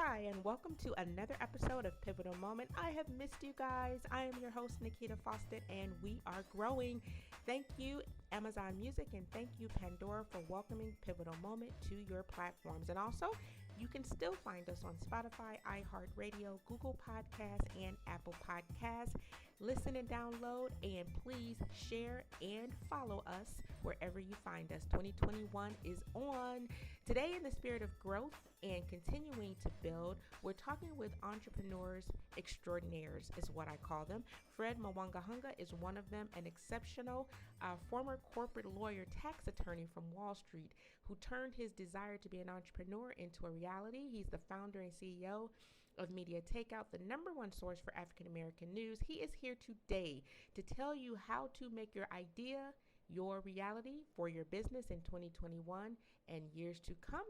Hi, and welcome to another episode of Pivotal Moment. I have missed you guys. I am your host, Nikita Fawcett, and we are growing. Thank you, Amazon Music, and thank you, Pandora, for welcoming Pivotal Moment to your platforms. And also, you can still find us on Spotify, iHeartRadio, Google Podcasts, and Apple Podcasts. Listen and download, and please share and follow us wherever you find us. 2021 is on. Today, in the spirit of growth and continuing to build, we're talking with entrepreneurs extraordinaires, is what I call them. Fred Mwangaguhunga is one of them, an exceptional former corporate lawyer, tax attorney from Wall Street, who turned his desire to be an entrepreneur into a reality. He's the founder and CEO of MediaTakeOut, the number one source for African American news. He is here today to tell you how to make your idea your reality for your business in 2021 and years to come.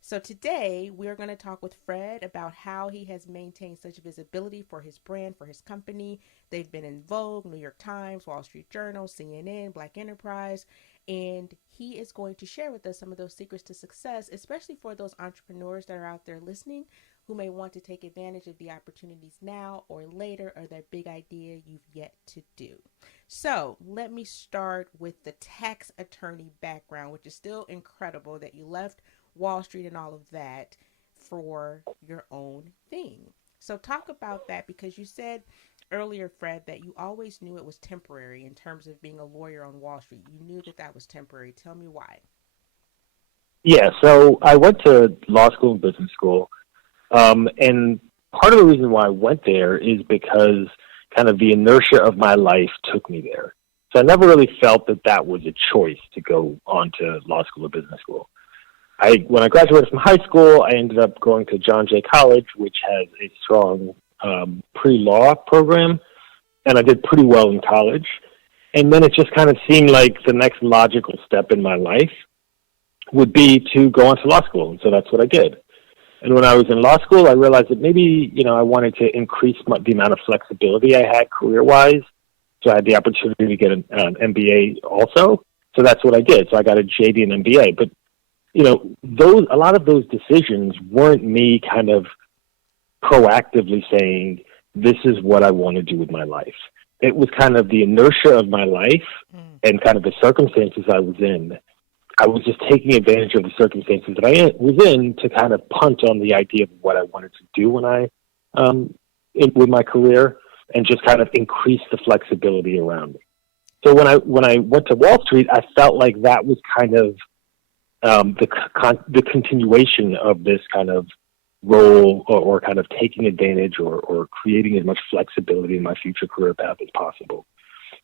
So today we're going to talk with Fred about how he has maintained such visibility for his brand, for his company. They've been in Vogue, New York Times, Wall Street Journal, CNN, Black Enterprise, and he is going to share with us some of those secrets to success, especially for those entrepreneurs that are out there listening who may want to take advantage of the opportunities now or later, or that big idea you've yet to do. So let me start with the tax attorney background, which is still incredible that you left Wall Street and all of that for your own thing. So talk about that, because you said earlier, Fred, that you always knew it was temporary in terms of being a lawyer on Wall Street. You knew that that was temporary. Tell me why. Yeah, so I went to law school and business school, and part of the reason why I went there is because kind of the inertia of my life took me there. So I never really felt that that was a choice to go on to law school or business school. When I graduated from high school, I ended up going to John Jay College, which has a strong pre-law program, and I did pretty well in college. And then it just kind of seemed like the next logical step in my life would be to go on to law school, and so that's what I did. And when I was in law school, I realized that maybe, I wanted to increase the amount of flexibility I had career-wise, so I had the opportunity to get an MBA also. So that's what I did. So I got a JD and MBA. But a lot of those decisions weren't me kind of proactively saying, this is what I want to do with my life. It was kind of the inertia of my life and kind of the circumstances I was in. I was just taking advantage of the circumstances that I was in to kind of punt on the idea of what I wanted to do when with my career, and just kind of increase the flexibility around me. So when I went to Wall Street, I felt like that was kind of the continuation of this kind of role, or kind of taking advantage or creating as much flexibility in my future career path as possible.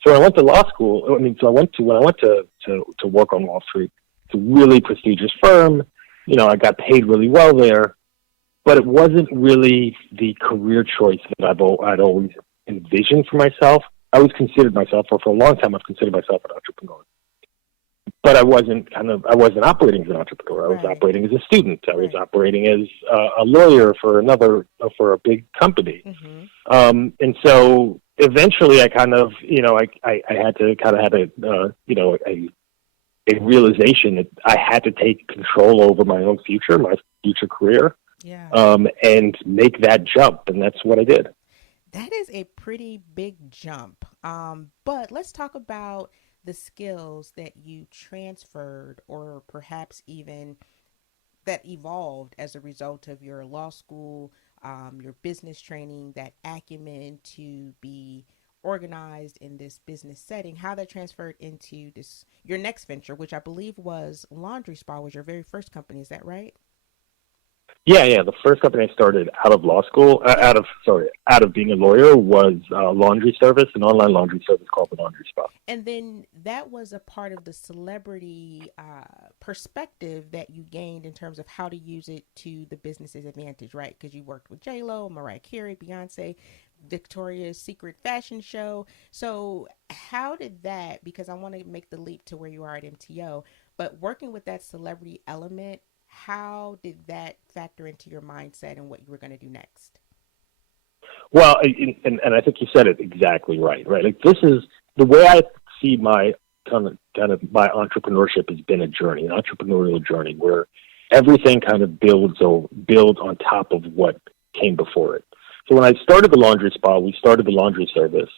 So when I went to law school, when I went to work on Wall Street, it's a really prestigious firm. I got paid really well there, but it wasn't really the career choice that I'd always envisioned for myself. I considered myself an entrepreneur. But I wasn't operating as an entrepreneur. I was operating as a student. I was operating as a lawyer for a big company. Mm-hmm. And so eventually I kind of, I had to kind of have a realization that I had to take control over my own future, my future career, and make that jump. And that's what I did. That is a pretty big jump. But let's talk about the skills that you transferred, or perhaps even that evolved as a result of your law school, your business training, that acumen to be organized in this business setting, how that transferred into your next venture, which I believe was Laundry Spa, was your very first company. Is that right? Yeah. The first company I started out of law school, out of being a lawyer, was a laundry service, an online laundry service called the Laundry Spa. And then that was a part of the celebrity perspective that you gained in terms of how to use it to the business's advantage, right? Because you worked with J-Lo, Mariah Carey, Beyonce, Victoria's Secret fashion show. So how did that, because I want to make the leap to where you are at MTO, but working with that celebrity element, how did that factor into your mindset and what you were going to do next? Well, and I think you said it exactly right? Like, this is the way I see my kind of my entrepreneurship has been an entrepreneurial journey where everything kind of builds on top of what came before it. So when I started the laundry spa, we started the laundry service,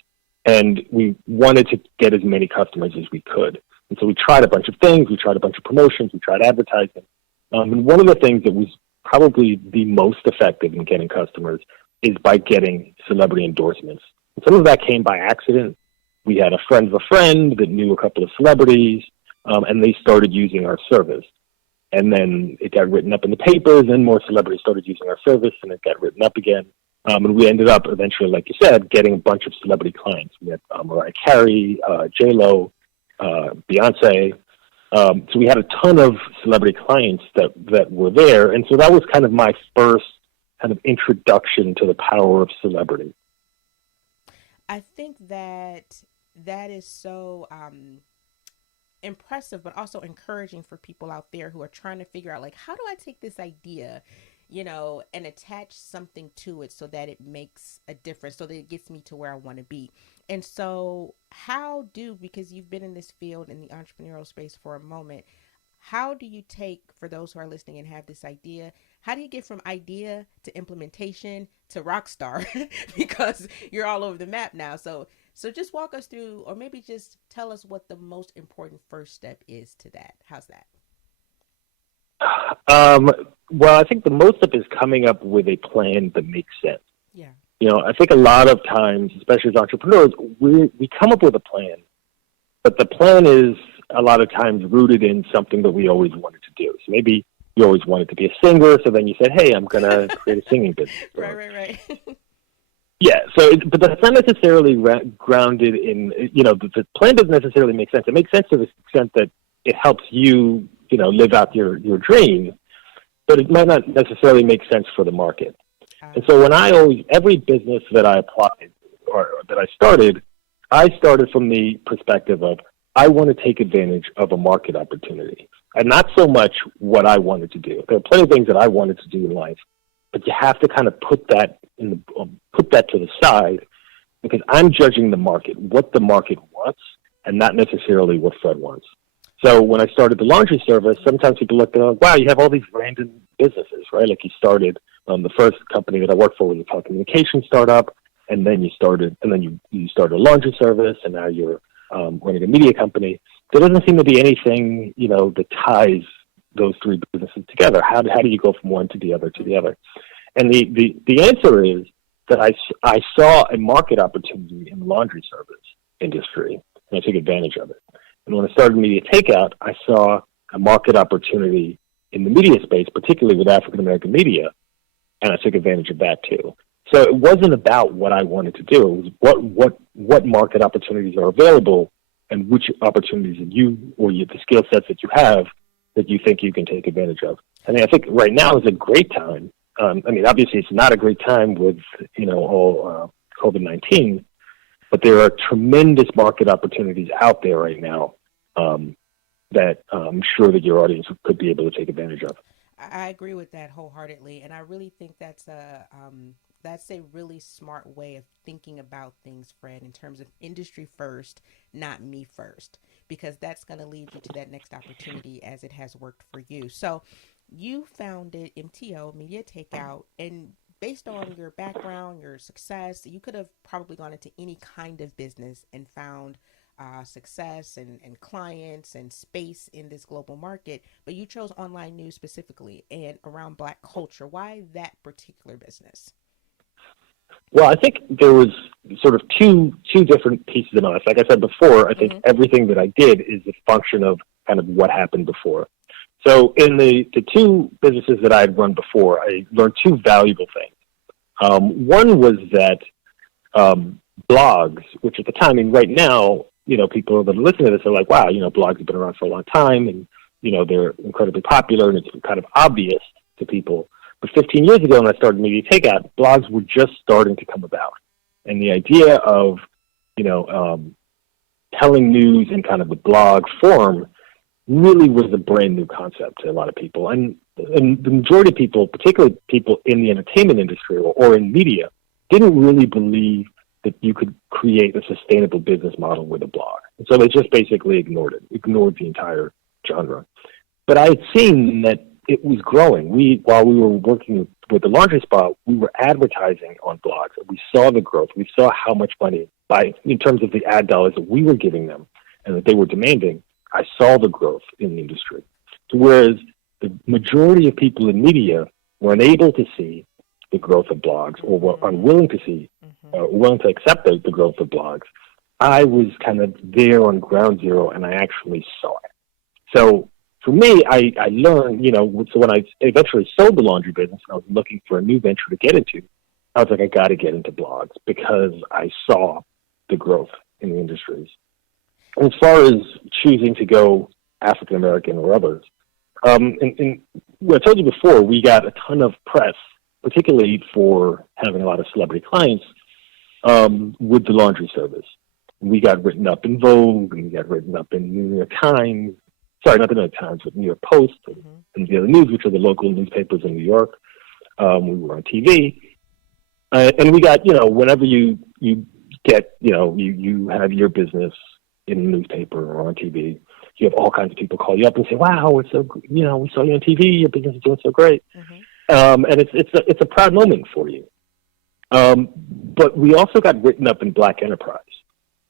and we wanted to get as many customers as we could. And so we tried a bunch of things. We tried a bunch of promotions. We tried advertising. And one of the things that was probably the most effective in getting customers is by getting celebrity endorsements. And some of that came by accident. We had a friend of a friend that knew a couple of celebrities, and they started using our service. And then it got written up in the papers, and more celebrities started using our service, and it got written up again. And we ended up eventually, like you said, getting a bunch of celebrity clients. We had Mariah Carey, J-Lo, Beyonce. So we had a ton of celebrity clients that were there. And so that was kind of my first kind of introduction to the power of celebrity. I think that is so impressive, but also encouraging for people out there who are trying to figure out, like, how do I take this idea, and attach something to it so that it makes a difference, so that it gets me to where I want to be. And so because you've been in this field, in the entrepreneurial space for a moment, how do you take, for those who are listening and have this idea, how do you get from idea to implementation to rock star? Because you're all over the map now. So just walk us through, or maybe just tell us what the most important first step is to that. How's that? Well, I think the most of it is coming up with a plan that makes sense. Yeah. I think a lot of times, especially as entrepreneurs, we come up with a plan, but the plan is a lot of times rooted in something that we always wanted to do. So maybe you always wanted to be a singer, so then you said, hey, I'm going to create a singing business. Right. Yeah, but that's not necessarily grounded in, the plan doesn't necessarily make sense. It makes sense to the extent that it helps you, live out your dream, but it might not necessarily make sense for the market. And so every business that I applied or that I started from the perspective of, I want to take advantage of a market opportunity, and not so much what I wanted to do. There are plenty of things that I wanted to do in life, but you have to kind of put that to the side, because I'm judging the market, what the market wants, and not necessarily what Fred wants. So when I started the laundry service, sometimes people look and wow, you have all these random businesses, right? Like you started, the first company that I worked for was a telecommunications startup, and then you started a laundry service, and now you're running a media company. There doesn't seem to be anything, that ties those three businesses together. How do you go from one to the other to the other? And the answer is that I saw a market opportunity in the laundry service industry, and I took advantage of it. And when I started MediaTakeOut, I saw a market opportunity in the media space, particularly with African American media, and I took advantage of that too. So it wasn't about what I wanted to do. It was what market opportunities are available, and which opportunities that the skill sets that you have that you think you can take advantage of. I think right now is a great time. Obviously it's not a great time with, all COVID-19, but there are tremendous market opportunities out there right now that I'm sure that your audience could be able to take advantage of. I agree with that wholeheartedly, and I really think that's a really smart way of thinking about things, Fred, in terms of industry first, not me first, because that's going to lead you to that next opportunity as it has worked for you. So you founded MTO, Media Takeout, and based on your background, your success, you could have probably gone into any kind of business and found success and clients and space in this global market, but you chose online news specifically and around Black culture. Why that particular business? Well, I think there was sort of two different pieces of it. Like I said before, I think everything that I did is a function of kind of what happened before. So in the two businesses that I had run before, I learned two valuable things. One was that blogs, which at the time, and right now, people that are listening to this are like, wow, blogs have been around for a long time, and, they're incredibly popular, and it's kind of obvious to people. But 15 years ago when I started Media Takeout, blogs were just starting to come about. And the idea of, telling news in kind of the blog form really was a brand new concept to a lot of people. And the majority of people, particularly people in the entertainment industry or in media, didn't really believe that you could create a sustainable business model with a blog. And so they just basically ignored the entire genre. But I had seen that it was growing. While we were working with the laundry spa, we were advertising on blogs. We saw the growth. We saw how much money, in terms of the ad dollars that we were giving them and that they were demanding. I saw the growth in the industry. So whereas the majority of people in media were unable to see the growth of blogs, or were unwilling to see, willing to accept the growth of blogs, I was kind of there on ground zero, and I actually saw it. So for me, I learned, so when I eventually sold the laundry business and I was looking for a new venture to get into, I was like, I got to get into blogs because I saw the growth in the industries. And as far as choosing to go African American or others, and I told you before, we got a ton of press, particularly for having a lot of celebrity clients with the laundry service. We got written up in Vogue, and we got written up in New York Times. Sorry, not the New York Times, but New York Post and the other news, which are the local newspapers in New York. We were on TV. And we got, whenever you get, you have your business in a newspaper or on TV, you have all kinds of people call you up and say, wow, it's so, we saw you on TV, your business is doing so great. And it's a proud moment for you. But we also got written up in Black Enterprise.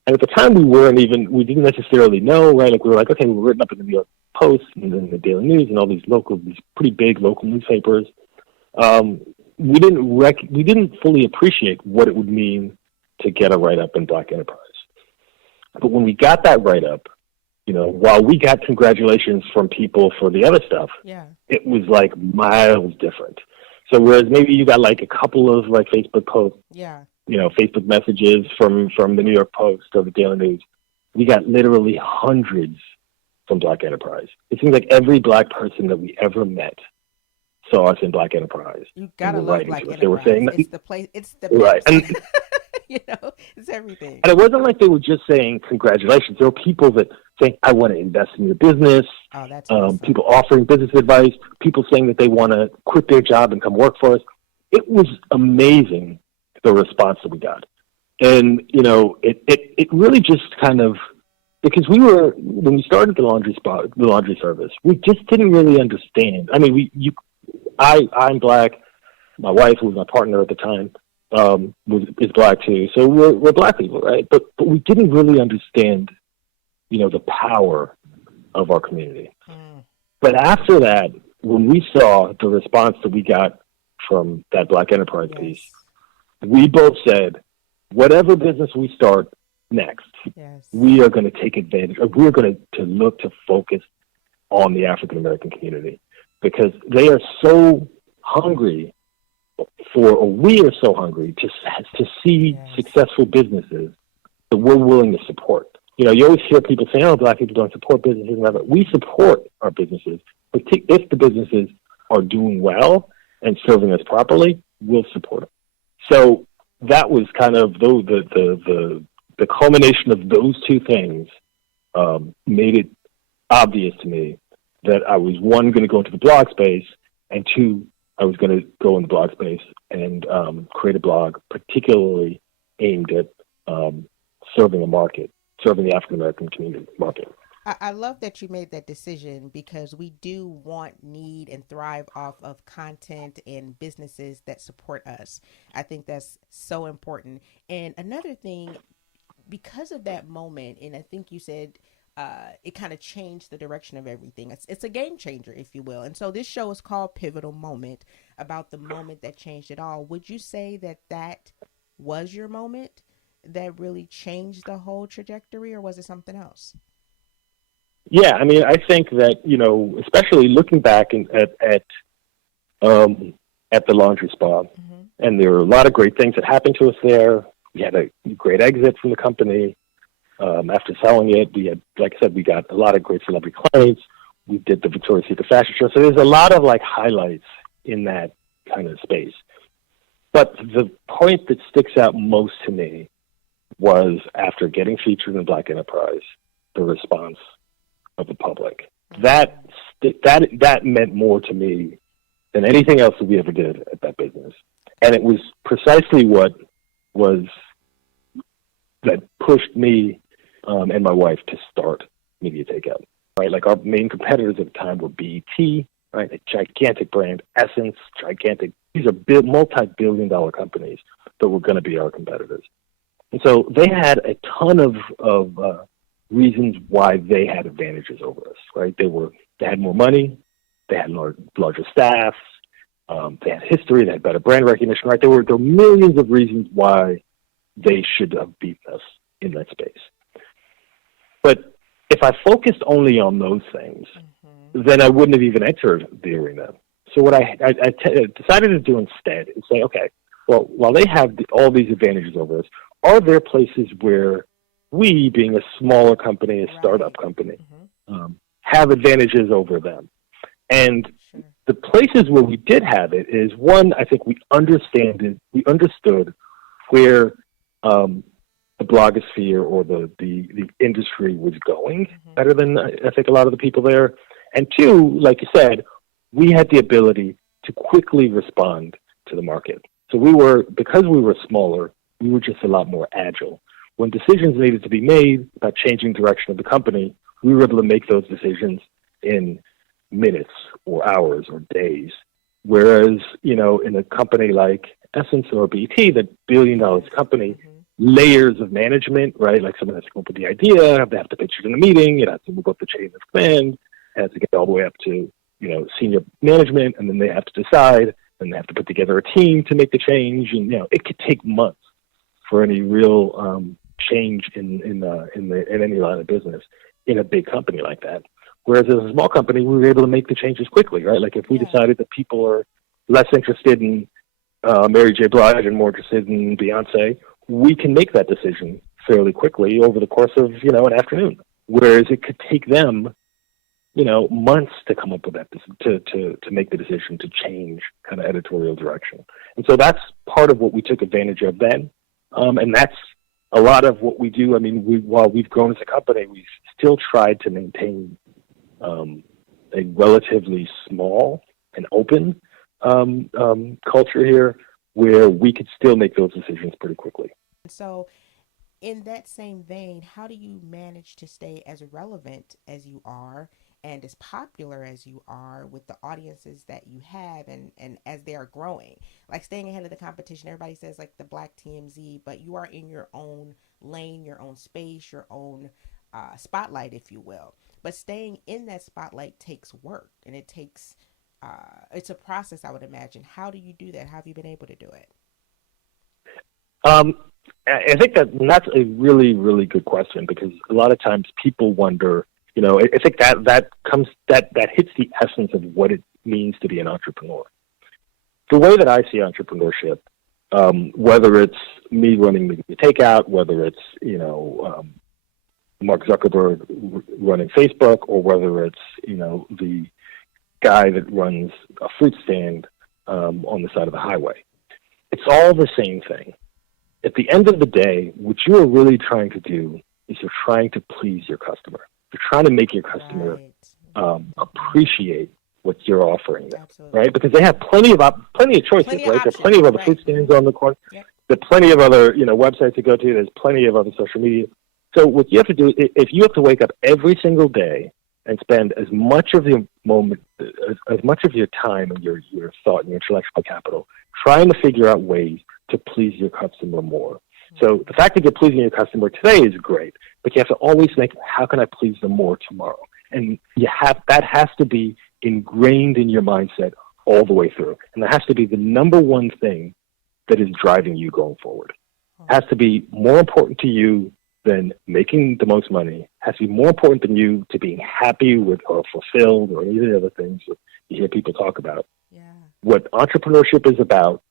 And at the time we didn't necessarily know, right? Like we were like, okay, we're written up in the New York Post and then the Daily News and all these pretty big local newspapers. We didn't fully appreciate what it would mean to get a write-up in Black Enterprise. But when we got that write-up, while we got congratulations from people for the other stuff, it was like miles different. So whereas maybe you got like a couple of like Facebook posts, Facebook messages from the New York Post or the Daily News, we got literally hundreds from Black Enterprise. It seems like every Black person that we ever met saw us in Black Enterprise. You gotta love Black Enterprise. They were saying, it's the place. It's the right. And, it's everything. And it wasn't like they were just saying congratulations. There were people that saying, I want to invest in your business. Oh, that's awesome. People offering business advice. People saying that they want to quit their job and come work for us. It was amazing, the response that we got. And, it really just kind of, because when we started the laundry service, we just didn't really understand. I mean, I'm Black. My wife, who was my partner at the time, is Black too. So we're Black people, right? But we didn't really understand, the power of our community. But after that, when we saw the response that we got from that Black Enterprise piece, we both said, whatever business we start next, we are going to take advantage, or we're going to look to focus on the African American community, because they are so hungry we are so hungry to see successful businesses that we're willing to support. You always hear people say, oh, Black people don't support businesses and whatever. We support our businesses, but if the businesses are doing well and serving us properly, we'll support them. So that was kind of the culmination of those two things made it obvious to me that I was, one, going to go into the blog space, and two, I was going to go in the blog space and create a blog particularly aimed at serving the African-American community market. I love that you made that decision, because we do want, need, and thrive off of content and businesses that support us. I think that's so important. And another thing, because of that moment, and I think you said it kind of changed the direction of everything. It's a game changer, if you will. And so this show is called Pivotal Moment, about the moment that changed it all. Would you say that was your moment that really changed the whole trajectory, or was it something else? Yeah, I mean, I think that, especially looking back at the laundry spa, and there were a lot of great things that happened to us there. We had a great exit from the company. After selling it, we had, like I said, we got a lot of great celebrity clients. We did the Victoria's Secret fashion show. So there's a lot of highlights in that kind of space. But the point that sticks out most to me was after getting featured in Black Enterprise, the response of the public. That meant more to me than anything else that we ever did at that business. And it was precisely what was that pushed me and my wife to start MediaTakeOut. Right, like our main competitors at the time were BET, right? A gigantic brand, Essence, gigantic. These are multi-billion-dollar companies that were going to be our competitors. And so they had a ton of reasons why they had advantages over us, right? They had more money, they had larger staffs, they had history, they had better brand recognition, right? There were millions of reasons why they should have beaten us in that space. But if I focused only on those things, then I wouldn't have even entered the arena. So what I decided to do instead is say, okay, well, while they have all these advantages over us, are there places where we, being a smaller company, a startup company, have advantages over them? And the places where we did have it is, one, I think we understood where the blogosphere or the industry was going better than I think a lot of the people there. And two, like you said, we had the ability to quickly respond to the market. So because we were smaller, we were just a lot more agile. When decisions needed to be made about changing direction of the company, we were able to make those decisions in minutes or hours or days. Whereas, in a company like Essence or BT, the billion-dollar company, layers of management, right? Like someone has to come up with the idea, they have to pitch it in a meeting, it has to move up the chain of command, it has to get all the way up to, senior management, and then they have to decide, and they have to put together a team to make the change. And, it could take months for any real change in any line of business in a big company like that. Whereas as a small company, we were able to make the changes quickly, right? Like if we decided that people are less interested in Mary J. Blige and more interested in Beyonce, we can make that decision fairly quickly over the course of, an afternoon. Whereas it could take them, months to come up with that, to make the decision to change kind of editorial direction. And so that's part of what we took advantage of then. And that's a lot of what we do. I mean, while we've grown as a company, we've still tried to maintain a relatively small and open culture here where we could still make those decisions pretty quickly. So in that same vein, how do you manage to stay as relevant as you are and as popular as you are with the audiences that you have and as they are growing? Like staying ahead of the competition, everybody says like the Black TMZ, but you are in your own lane, your own space, your own spotlight, if you will. But staying in that spotlight takes work, and it takes, it's a process, I would imagine. How do you do that? How have you been able to do it? I think that's a really, really good question, because a lot of times people wonder, I think that hits the essence of what it means to be an entrepreneur. The way that I see entrepreneurship, whether it's me running MediaTakeOut, whether it's, Mark Zuckerberg running Facebook, or whether it's, the guy that runs a fruit stand on the side of the highway. It's all the same thing. At the end of the day, what you are really trying to do is you're trying to please your customer. You're trying to make your customer appreciate what you're offering them, right? Because they have plenty of choices, right? There are plenty of other fruit stands on the corner. Yep. There are plenty of other, websites to go to. There's plenty of other social media. So what you have to do, if you have to wake up every single day and spend as much of your moment, as much of your time and your thought and your intellectual capital trying to figure out ways to please your customer more. So the fact that you're pleasing your customer today is great, but you have to always think, how can I please them more tomorrow? And that has to be ingrained in your mindset all the way through. And that has to be the number one thing that is driving you going forward. It has to be more important to you than making the most money. It has to be more important than you to being happy with or fulfilled or any of the other things that you hear people talk about. Yeah. What entrepreneurship is about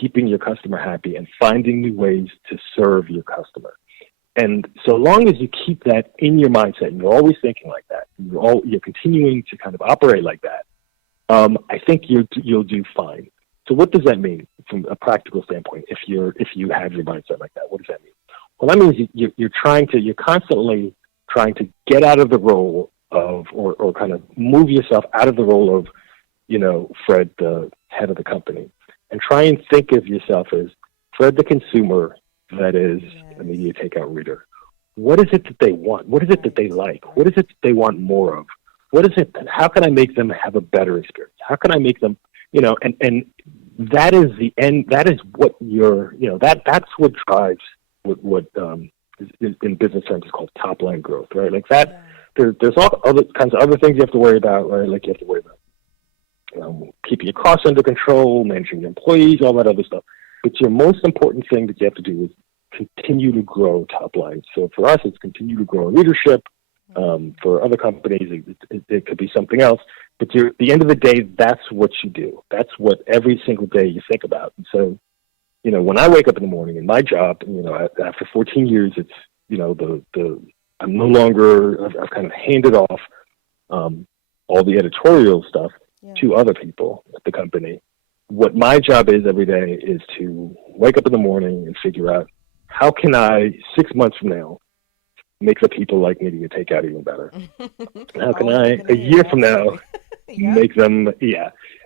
keeping your customer happy and finding new ways to serve your customer. And so long as you keep that in your mindset and you're always thinking like that, and you're continuing to kind of operate like that, I think you'll do fine. So what does that mean from a practical standpoint? If you have your mindset like that, what does that mean? Well, that means you're constantly trying to get out of the role of, or kind of move yourself out of the role of, Fred, the head of the company, and try and think of yourself as Fred, the consumer that is a MediaTakeOut reader. What is it that they want? What is it that they like? What is it that they want more of? what is it? How can I make them have a better experience? How can I make them, and that is the end. That is what that's what drives what in business terms is called top line growth, right? Like that, there's all other kinds of other things you have to worry about, right? Like you have to worry about keeping your costs under control, managing your employees, all that other stuff. But your most important thing that you have to do is continue to grow top line. So for us, it's continue to grow leadership. For other companies, it could be something else. But at the end of the day, that's what you do. That's what every single day you think about. And so, when I wake up in the morning in my job, after 14 years, it's, I'm no longer, I've kind of handed off all the editorial stuff to other people at the company. What my job is every day is to wake up in the morning and figure out, how can I, 6 months from now, make the people like MediaTakeOut even better? How can I, a year from now, make them,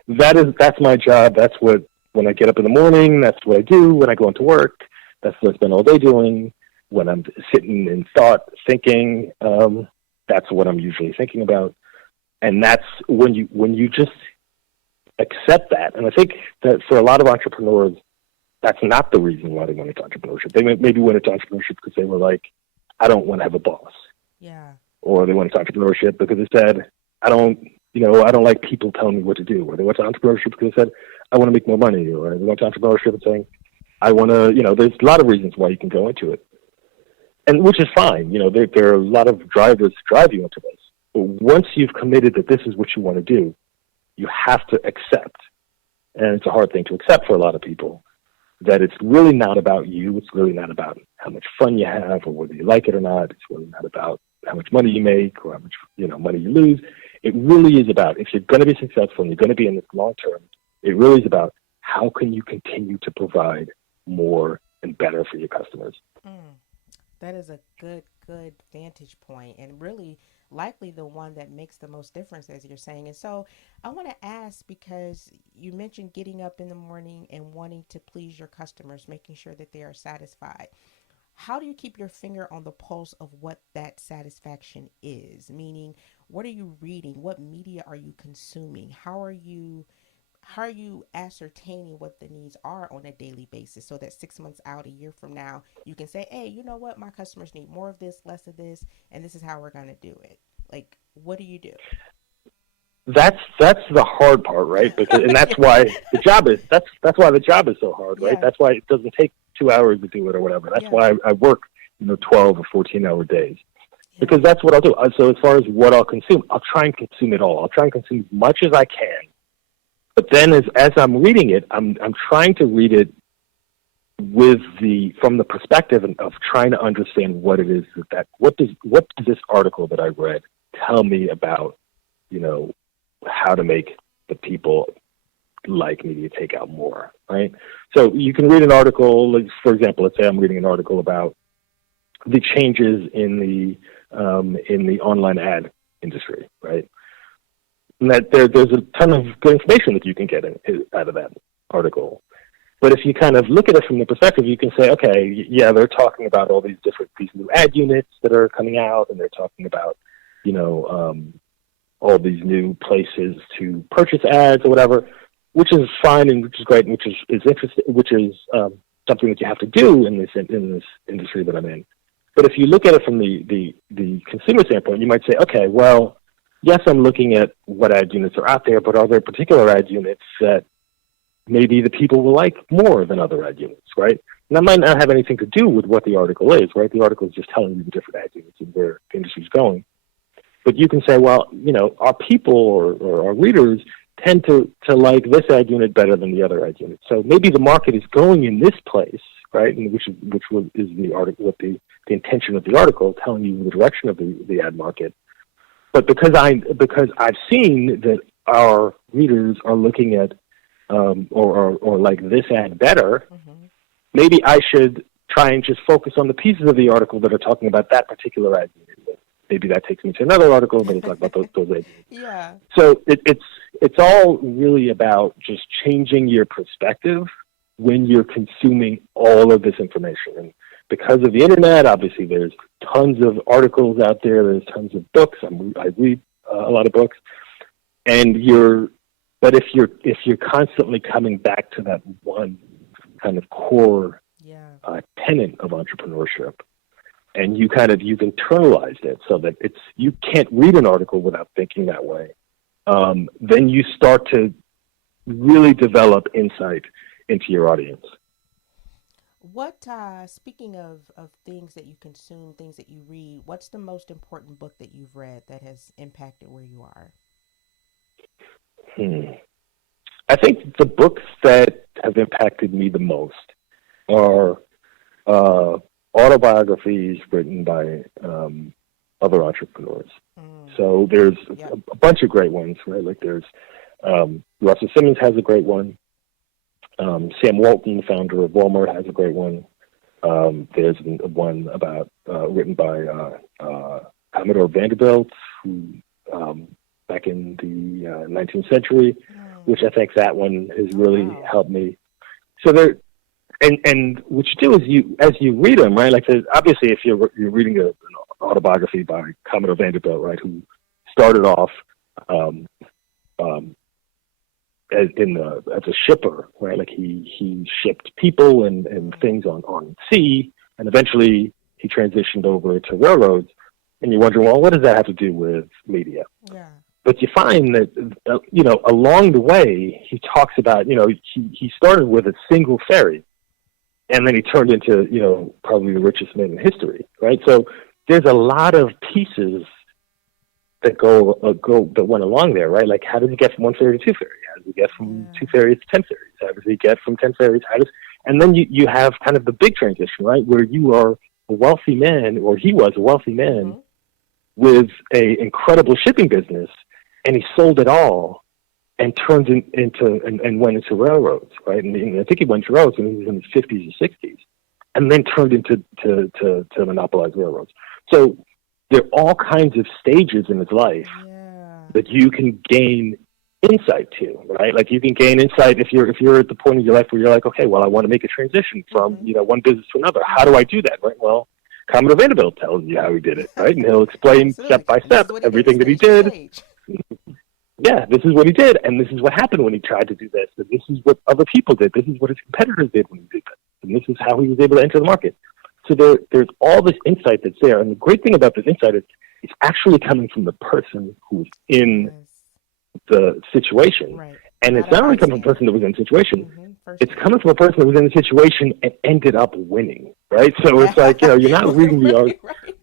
that's my job. That's what, when I get up in the morning, that's what I do. When I go into work, that's what I spend all day doing. When I'm sitting in thought, thinking, that's what I'm usually thinking about. And that's when you just accept that. And I think that for a lot of entrepreneurs, that's not the reason why they went into entrepreneurship. They maybe went into entrepreneurship because they were like, I don't want to have a boss. Yeah. Or they went into entrepreneurship because they said, I don't like people telling me what to do. Or they went to entrepreneurship because they said, I want to make more money. Or they went to entrepreneurship and saying, I want to, there's a lot of reasons why you can go into it. And which is fine. There are a lot of drivers to drive you into this. But once you've committed that this is what you want to do, you have to accept. And it's a hard thing to accept for a lot of people, that it's really not about you. It's really not about how much fun you have or whether you like it or not. It's really not about how much money you make or how much, money you lose. It really is about, if you're going to be successful and you're going to be in this long term, it really is about how can you continue to provide more and better for your customers. That is a good vantage point, and really likely the one that makes the most difference, as you're saying. And so I want to ask, because you mentioned getting up in the morning and wanting to please your customers, making sure that they are satisfied. How do you keep your finger on the pulse of what that satisfaction is? Meaning, what are you reading? What media are you consuming? How are you ascertaining what the needs are on a daily basis, so that 6 months out, a year from now, you can say, hey, you know what? My customers need more of this, less of this, and this is how we're going to do it. Like, what do you do? That's the hard part, right? Because, and that's why the job is, that's why the job is so hard, right? That's why it doesn't take 2 hours to do it or whatever. That's why I work, 12 or 14-hour days. Because that's what I'll do. So as far as what I'll consume, I'll try and consume it all. I'll try and consume as much as I can. But then as I'm reading it, I'm trying to read it from the perspective of trying to understand what it is what does this article that I read tell me about, how to make the people like MediaTakeOut more, right? So you can read an article, like, for example, let's say I'm reading an article about the changes in the online ad industry, right? And that there's a ton of good information that you can get out of that article. But if you kind of look at it from the perspective, you can say, okay, they're talking about all these new ad units that are coming out, and they're talking about, all these new places to purchase ads or whatever, which is fine and which is great, and which is interesting, which is something that you have to do in this industry that I'm in. But if you look at it from the consumer standpoint, you might say, okay, well, yes, I'm looking at what ad units are out there, but are there particular ad units that maybe the people will like more than other ad units, right? And that might not have anything to do with what the article is, right? The article is just telling you the different ad units and where the industry is going. But you can say, well, our people or our readers tend to like this ad unit better than the other ad unit. So maybe the market is going in this place, right? And which is the article, what the intention of the article, telling you the direction of the ad market. But because I've seen that our readers are looking at or like this ad better, maybe I should try and just focus on the pieces of the article that are talking about that particular ad unit. Maybe that takes me to another article, but it's talking about those ad units. Yeah. So it's all really about just changing your perspective when you're consuming all of this information. And because of the internet, obviously there's tons of articles out there. There's tons of books. I read a lot of books, but if you're constantly coming back to that one kind of core tenet of entrepreneurship, and you've internalized it so that you can't read an article without thinking that way, then you start to really develop insight into your audience. What, speaking of things that you consume, things that you read, what's the most important book that you've read that has impacted where you are? I think the books that have impacted me the most are autobiographies written by other entrepreneurs. So there's a bunch of great ones, right? Like there's Russell Simmons has a great one. Sam Walton, the founder of Walmart, has a great one. There's one about written by Commodore Vanderbilt, who back in the 19th century, which I think that one has really helped me. So there, and what you do is as you read them, right? Like obviously, if you're reading an autobiography by Commodore Vanderbilt, right, who started off as a shipper, right? Like he shipped people and things on sea, and eventually he transitioned over to railroads. And you're wondering, well, what does that have to do with media? Yeah. But you find that along the way he talks about he started with a single ferry, and then he turned into probably the richest man in history, right? So there's a lot of pieces that that went along there, right? Like, how does he get from one ferry to two ferries? How does he get from two ferries to 10 ferries? How does he get from 10 ferries? And then you have kind of the big transition, right? Where you are a wealthy man, or he was a wealthy man with a incredible shipping business, and he sold it all and turned and went into railroads, right? And I think he went to railroads when he was in his 50s or 60s, and then turned into to monopolize railroads. So there are all kinds of stages in his life that you can gain insight to, right? Like you can gain insight if you're at the point of your life where you're like, okay, well, I want to make a transition from one business to another. How do I do that, right? Well, Commodore Vanderbilt tells you how he did it, right? And he'll explain step by step everything that he did. Yeah, this is what he did, and this is what happened when he tried to do this, and this is what other people did. This is what his competitors did when he did this, and this is how he was able to enter the market. So there's all this insight that's there, and the great thing about this insight is it's actually coming from the person who's in the situation. Right. And it's not only coming from a person that was in the situation, it's coming from a person that was in the situation and ended up winning, right? So it's like, you're not reading the art. Right.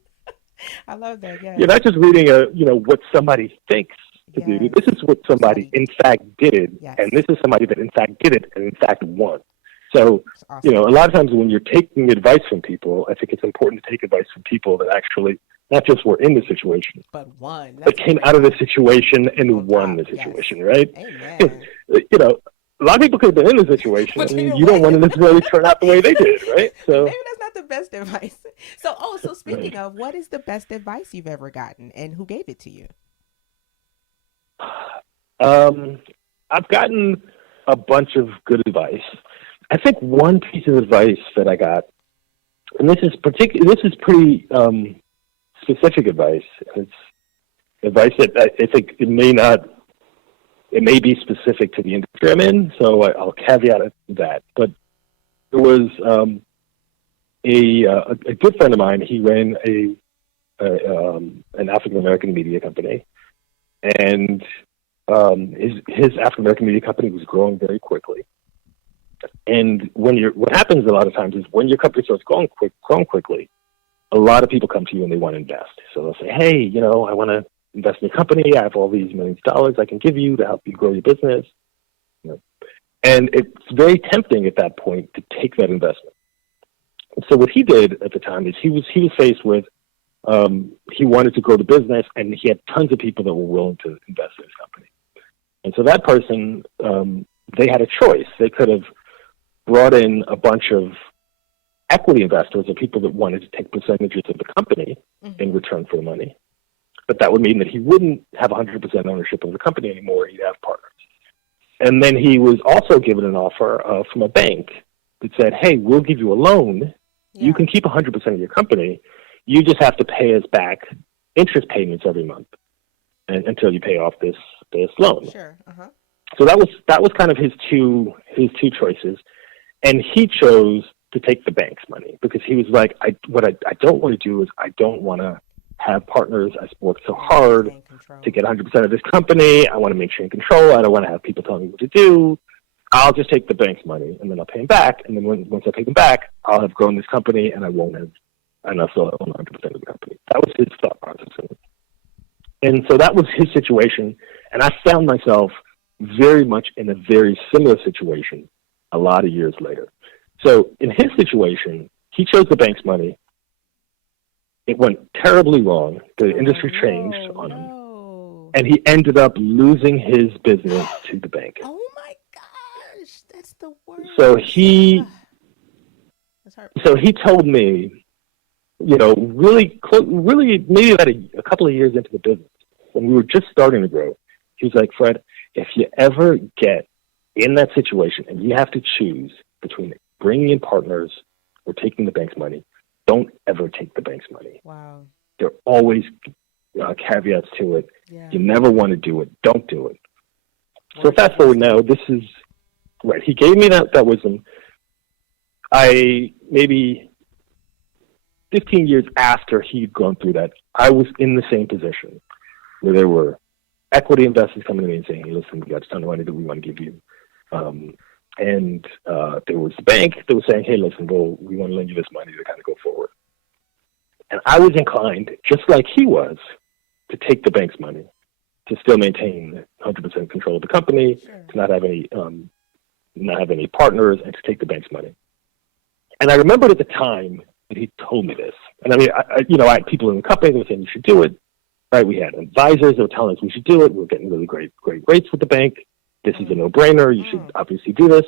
I love that, yeah. You're not just reading what somebody thinks to do. This is what somebody in fact did, and this is somebody that in fact did it and in fact won. So, awesome. A lot of times when you're taking advice from people, I think it's important to take advice from people that actually not just were in the situation, but won. But came out of the situation and won the situation, right? Amen. A lot of people could have been in the situation, and you don't want to necessarily turn out the way they did, right? So maybe that's not the best advice. So speaking of, what is the best advice you've ever gotten, and who gave it to you? I've gotten a bunch of good advice. I think one piece of advice that I got, and this is pretty specific advice. It's advice that I think it may be specific to the industry I'm in, so I'll caveat it to that. But there was a good friend of mine. He ran an African American media company, and his African American media company was growing very quickly. And what happens a lot of times is when your company starts growing quickly, a lot of people come to you and they want to invest. So they'll say, hey, I want to invest in your company. I have all these millions of dollars I can give you to help you grow your business. And it's very tempting at that point to take that investment. So what he did at the time is he was faced with, he wanted to grow the business, and he had tons of people that were willing to invest in his company. And so that person, they had a choice. They could have brought in a bunch of equity investors or people that wanted to take percentages of the company in return for the money. But that would mean that he wouldn't have 100% ownership of the company anymore. He'd have partners. And then he was also given an offer from a bank that said, hey, we'll give you a loan. Yeah. You can keep 100% of your company. You just have to pay us back interest payments every month. until you pay off this loan. Sure. Uh-huh. So that was kind of his two choices, and he chose to take the bank's money because he was like, what I don't want to do is I don't want to have partners. I worked so hard to get 100% of this company. I want to make sure in control. I don't want to have people telling me what to do. I'll just take the bank's money and then I'll pay them back. And then once I pay them back, I'll have grown this company and I'll still own 100% of the company. That was his thought process. And so that was his situation. And I found myself very much in a very similar situation a lot of years later. So in his situation, he chose the bank's money. It went terribly wrong. The industry changed on him. And he ended up losing his business to the bank. Oh my gosh, that's the worst. So he told me, really maybe about a couple of years into the business, when we were just starting to grow, he was like, Fred, if you ever get in that situation and you have to choose between bringing in partners or taking the bank's money, don't ever take the bank's money. Wow. There are always caveats to it. Yeah. You never want to do it. Don't do it. So fast forward now, this is, right, he gave me that wisdom. Maybe 15 years after he'd gone through that, I was in the same position where there were equity investors coming to me and saying, hey, listen, we got a ton of money that we want to give you. And there was the bank that was saying, hey, listen, we want to lend you this money to kind of go forward. And I was inclined, just like he was, to take the bank's money, to still maintain 100% control of the company, sure, to not have any partners, and to take the bank's money. And I remembered at the time that he told me this. And I mean, I had people in the company that were saying you should do it. Right? We had advisors that were telling us we should do it. We're getting really great rates with the bank. This is a no-brainer. You should obviously do this.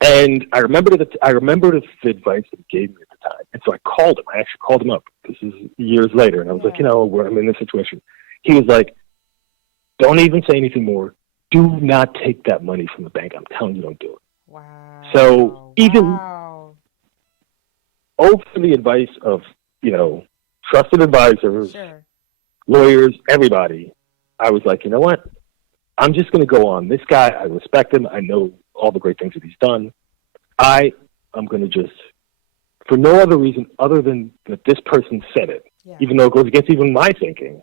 And I remember the advice that he gave me at the time. And so I called him. I actually called him up. This is years later. And I was like, I'm in this situation. He was like, don't even say anything more. Do not take that money from the bank. I'm telling you, don't do it. Wow. So even over the advice of, trusted advisors, sure, lawyers, everybody, I was like, you know what? I'm just going to go on. This guy, I respect him. I know all the great things that he's done. I am going to just, for no other reason other than that this person said it, even though it goes against even my thinking,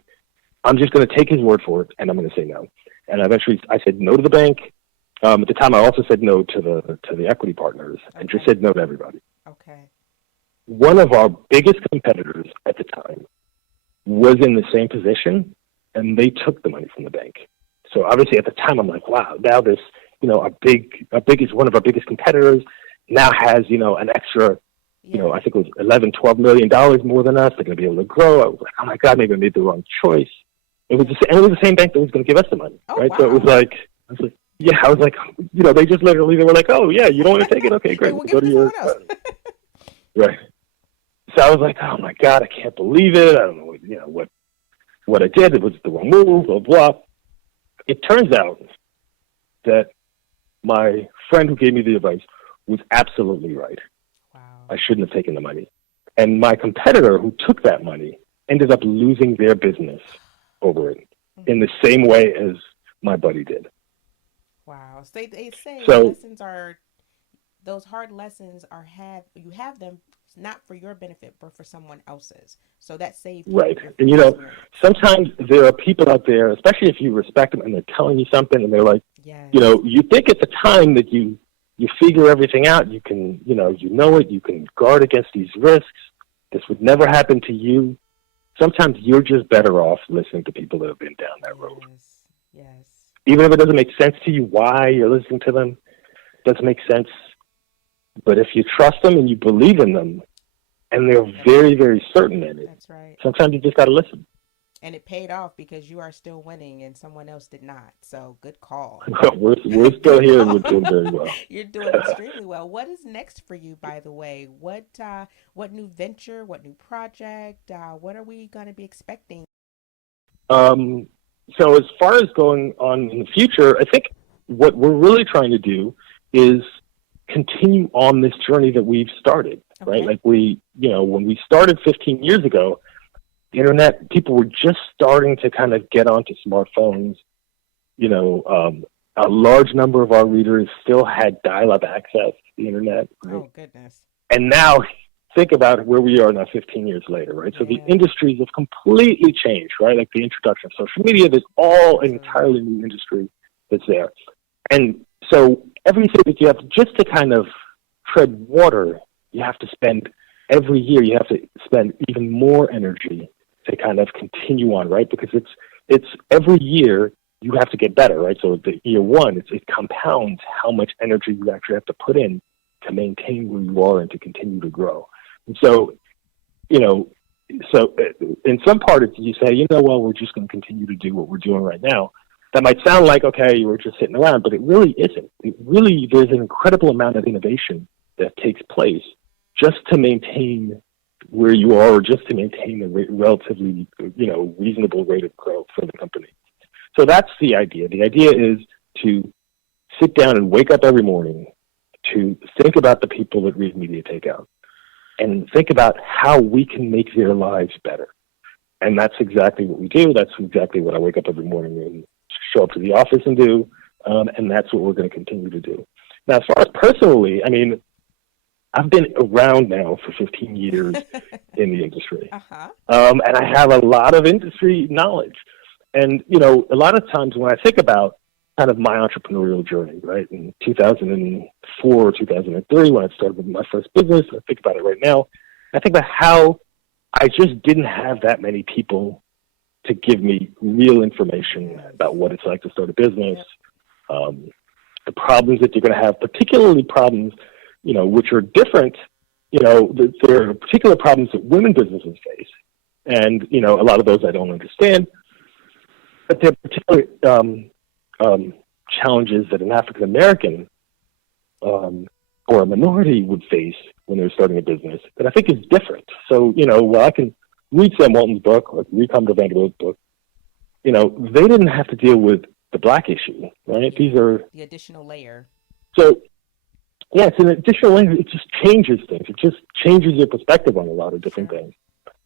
I'm just going to take his word for it, and I'm going to say no. And eventually I said no to the bank. At the time, I also said no to the equity partners, and just said no to everybody. Okay. One of our biggest competitors at the time was in the same position, and they took the money from the bank. So obviously at the time I'm like, wow, now this, one of our biggest competitors now has, an extra, I think it was $11-12 million more than us. They're going to be able to grow. I was like, oh my God, maybe I made the wrong choice. It was the same bank that was going to give us the money, right? Wow. So it was like, they just literally, they were like, oh yeah, you don't want to take it? Okay, great. We'll go to your, right. So I was like, oh my God, I can't believe it. I don't know what I did. It was the wrong move, blah, blah. It turns out that my friend who gave me the advice was absolutely right. Wow. I shouldn't have taken the money. And my competitor who took that money ended up losing their business over it in the same way as my buddy did. Wow. So they say those hard lessons you have them not for your benefit, but for someone else's. So that saved you. Right. And, sometimes there are people out there, especially if you respect them and they're telling you something and they're like, you think at the time that you figure everything out, you can, it, you can guard against these risks. This would never happen to you. Sometimes you're just better off listening to people that have been down that road. Yes. Even if it doesn't make sense to you why you're listening to them, it doesn't make sense. But if you trust them and you believe in them, and they're very, very certain in it, that's right, sometimes you just got to listen. And it paid off because you are still winning and someone else did not. So good call. We're still here and we're doing very well. You're doing extremely well. What is next for you, by the way? What new venture, what new project, what are we going to be expecting? So as far as going on in the future, I think what we're really trying to do is continue on this journey that we've started, right? Like when we started 15 years ago, the internet, people were just starting to kind of get onto smartphones. You know, a large number of our readers still had dial-up access to the internet. Right? Oh, goodness. And now think about where we are now 15 years later, right? So the industries have completely changed, right? Like the introduction of social media, there's all an entirely new industry that's there. And so everything that you have just to kind of tread water, you have to spend every year, you have to spend even more energy to kind of continue on, right? Because it's every year you have to get better, right? So the year one, it compounds how much energy you actually have to put in to maintain where you are and to continue to grow. And so, you know, so in some part, you say, you know, well, we're just going to continue to do what we're doing right now. That might sound like, okay, we're just sitting around, but it really isn't. There's an incredible amount of innovation that takes place just to maintain where you are, or just to maintain a relatively, you know, reasonable rate of growth for the company. So that's the idea. The idea is to sit down and wake up every morning to think about the people that read MediaTakeOut and think about how we can make their lives better. And that's exactly what we do. That's exactly what I wake up every morning and show up to the office and do. And that's what we're going to continue to do. Now, as far as personally, I mean, I've been around now for 15 years in the industry. And I have a lot of industry knowledge. And, you know, a lot of times when I think about kind of my entrepreneurial journey, right, in 2004 or 2003, when I started with my first business, I think about it right now, I think about how I just didn't have that many people to give me real information about what it's like to start a business, the problems that you're going to have, particularly problems, you know, which are different. You know, there are particular problems that women businesses face. And, you know, a lot of those I don't understand. But there are particular challenges that an African-American or a minority would face when they're starting a business that I think is different. So, you know, while I can read Sam Walton's book or read Commodore Vanderbilt's book, you know, they didn't have to deal with the black issue, right? These are the additional layer. So, yeah, it's an additional layer. It just changes things. It just changes your perspective on a lot of different things.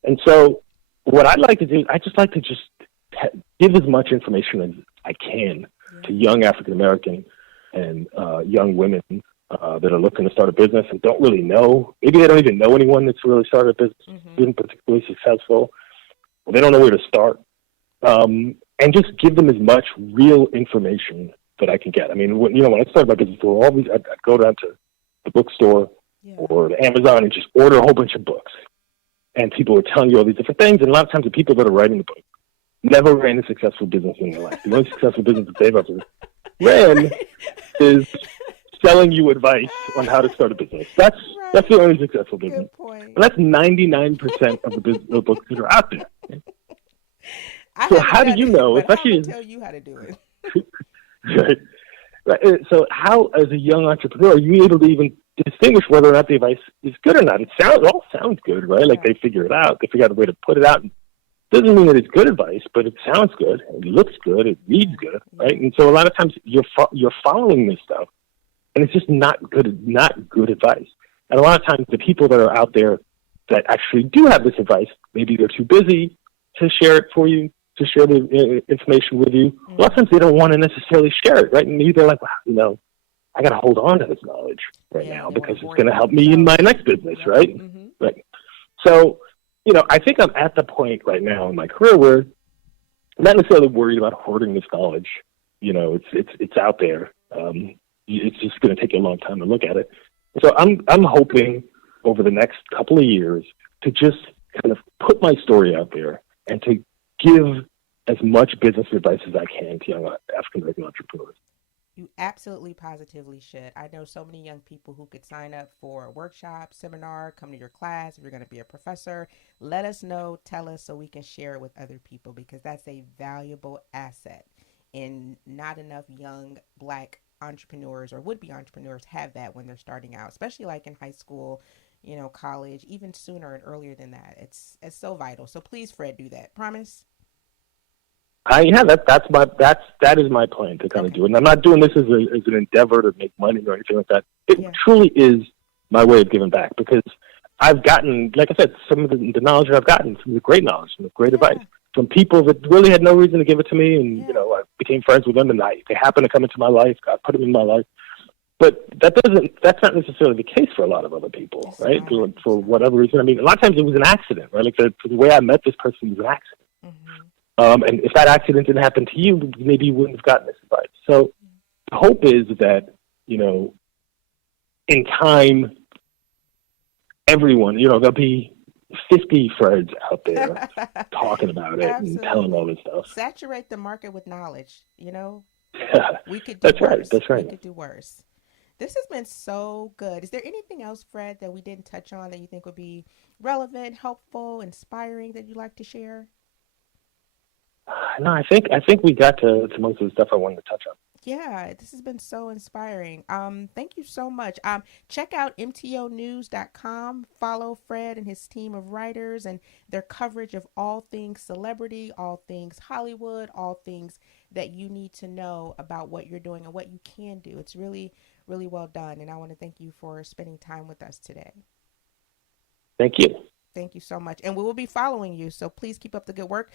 And so what I'd like to do, I just like to just give as much information as I can to young African-American and young women that are looking to start a business and don't really know. Maybe they don't even know anyone that's really started a business, been particularly successful. Or they don't know where to start. And just give them as much real information that I can get. I mean, when I started my business, I'd go down to the bookstore or the Amazon and just order a whole bunch of books. And people were telling you all these different things. And a lot of times the people that are writing the book never ran a successful business in their life. The only successful business that they've ever ran is selling you advice on how to start a business. That's the only successful business. And that's 99% of the books that are out there. So how do you know? Especially tell you how to do it. Right. So how, as a young entrepreneur, are you able to even distinguish whether or not the advice is good or not? It all sounds good, right? Like they figure it out. They figure out a way to put it out. It doesn't mean that it's good advice, but it sounds good. It looks good. It reads good, right? And so a lot of times you're following this stuff, and it's just not good advice. And a lot of times the people that are out there that actually do have this advice, maybe they're too busy to share it for you, to share the information with you. A lot of times they don't want to necessarily share it, right? And maybe they're like, wow, I got to hold on to this knowledge now because it's going to help me in my next business, right? Right. So, I think I'm at the point right now in my career where I'm not necessarily worried about hoarding this knowledge. It's out there. It's just going to take a long time to look at it. So I'm hoping over the next couple of years to just kind of put my story out there and to give as much business advice as I can to young African-American entrepreneurs. You absolutely positively should. I know so many young people who could sign up for a workshop, seminar, come to your class. If you're going to be a professor, let us know, tell us so we can share it with other people, because that's a valuable asset. And not enough young Black entrepreneurs or would-be entrepreneurs have that when they're starting out, especially like in high school, college, even sooner and earlier than that. It's so vital. So please, Fred, do that. Promise? That is my plan to kind of do it. And I'm not doing this as an endeavor to make money or anything like that. It truly is my way of giving back, because I've gotten, like I said, some of the knowledge that I've gotten, some of the great knowledge, some of the great advice from people that really had no reason to give it to me. And, I became friends with them, and they happened to come into my life. God put them in my life. But that's not necessarily the case for a lot of other people, right? For whatever reason. I mean, a lot of times it was an accident, right? Like the way I met this person was an accident. Mm-hmm. And if that accident didn't happen to you, maybe you wouldn't have gotten this advice. So the hope is that, in time, everyone, there'll be 50 Freds out there talking about it and telling all this stuff. Saturate the market with knowledge, We could do That's worse. Right. That's right. We could do worse. This has been so good. Is there anything else, Fred, that we didn't touch on that you think would be relevant, helpful, inspiring that you'd like to share? No, I think we got to most of the stuff I wanted to touch on. Yeah, this has been so inspiring. Thank you so much. Check out MTOnews.com. Follow Fred and his team of writers and their coverage of all things celebrity, all things Hollywood, all things that you need to know about what you're doing and what you can do. It's really, really well done. And I want to thank you for spending time with us today. Thank you. Thank you so much. And we will be following you, so please keep up the good work.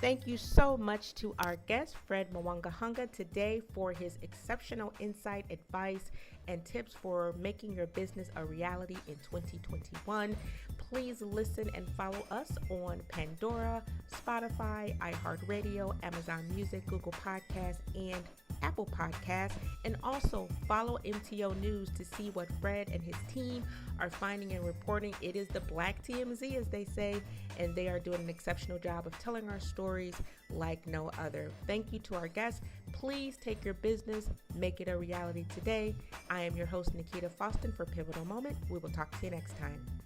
Thank you so much to our guest, Fred Mwangaguhunga, today for his exceptional insight, advice, and tips for making your business a reality in 2021. Please listen and follow us on Pandora, Spotify, iHeartRadio, Amazon Music, Google Podcasts, and Apple Podcasts. And also follow MTO News to see what Fred and his team are finding and reporting. It is the Black TMZ, as they say, and they are doing an exceptional job of telling our stories like no other. Thank you to our guests. Please take your business, make it a reality today. I am your host, Nikita Faustin, for Pivotal Moment. We will talk to you next time.